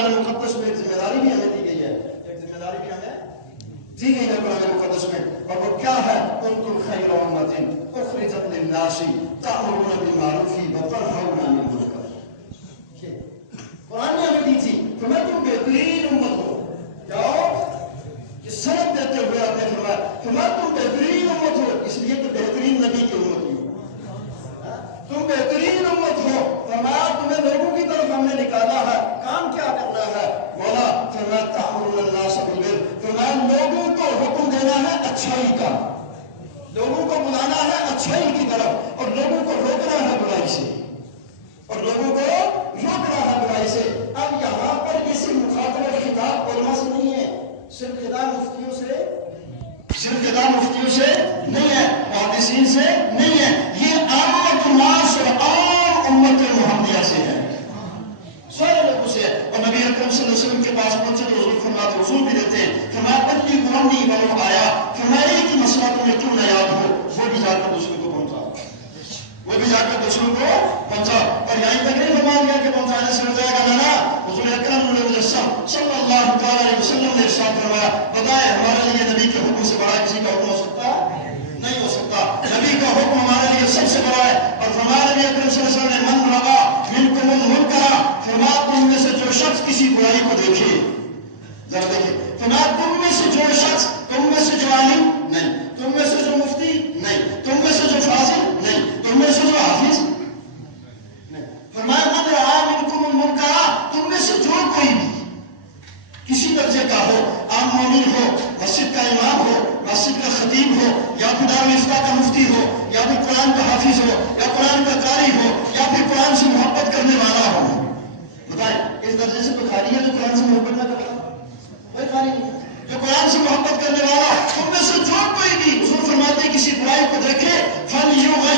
قرآن مقدس میں ایک ذمہ داری بھی ہمیں دی گئی ہے، ایک ذمہ داری بھی ہمیں دی گئی ہے قرآن مقدس میں، اور وہ کیا ہے؟ کنتم خیر امۃ اخرجت للناس تأمرون بالمعروف وتنہون عن المنکر. قرآن نے ہمیں دی تھی کہ میں تم بہترین امت ہو. کیا ہو؟ یہ سند دیتے ہوئے آپ نے فرمایا کہ میں تم بہترین امت ہو، اس لیے کہ بہترین نبی کی امت ہو. تم بہترین امت ہو. فرمایا تمہیں لوگوں کی طرف ہم نے نکالا ہے، کام کیا کرنا ہے؟ مولا فرمایا تأمرون الناس بالبر، فرمایا لوگوں کو حکم دینا ہے اچھائی کا، لوگوں کو بلانا ہے اچھائی کی طرف، اور لوگوں کو روکنا ہے برائی سے، اور لوگوں کو روکنا ہے برائی سے. اب یہاں پر یہ صرف مخاطب خطاب علماء سے نہیں ہے، صرف خطاب مفتیوں سے، صرف خطاب مفتیوں سے نہیں ہے، محدثین سے نہیں ہے، یہ عامت الناس اور عام امت محمدیہ سے ہے، سارے لوگوں سے. اور نبی اکرم صلی اللہ علیہ وسلم کے پاس پہنچے تو حضور فرماتے، حضور بھی دیتے ہیں، فرمایا بلی قرآنی بلو آیا، فرمایا ایک ہی مسئلہ تمہیں کیوں نہ یاد ہو، وہ بھی جا کر دوسروں کو پہنچا، وہ بھی جا کر دوسروں کو پہنچا. اور یہیں تک نہیں فرما دیا کہ پہنچانے سے ہو جائے گا، نہ حضور اکرم مجسم صلی اللہ علیہ وسلم نے ارشاد فرمایا، بتائیں ہمارے لیے نبی کے حکم سے بڑا کسی کا حکم ہو سکتا ہے؟ نہیں ہو سکتا. نبی کا حکم ہمارے لیے سب سے بڑا ہے. اور فرمایا نبی اکرم صلی اللہ علیہ وسلم نے من روا منکم المنکر، فرمایا تم میں سے جو شخص کسی برائی کو دیکھے، ذرا دیکھیں، فرمایا تم میں سے جو شخص، تم میں سے جو عالم نہیں، تم میں سے جو مفتی نہیں، تم میں سے جو فاضل نہیں، تم میں سے جو حافظ نہیں، فرمایا من روا منکم المنکر، تم میں سے جو کوئی بھی کسی درجے کا ہو، عام مومن ہو، مسجد کا امام ہو، مسجد کا خطیب ہو، یا پھر دارالفتہ کا مفتی ہو، یا پھر قرآن کا حافظ ہو، یا قرآن کا قاری ہو، یا پھر قرآن سے محبت کرنے والا ہو. بتائیں اس درجے سے تو خالی ہے جو قرآن سے محبت نہ کرتا، کوئی خالی نہیں. جو قرآن سے محبت کرنے والا، تم میں سے جو کوئی بھی، حضور فرماتے کسی برائی کو دیکھے فَلْيُغَيِّرْهُ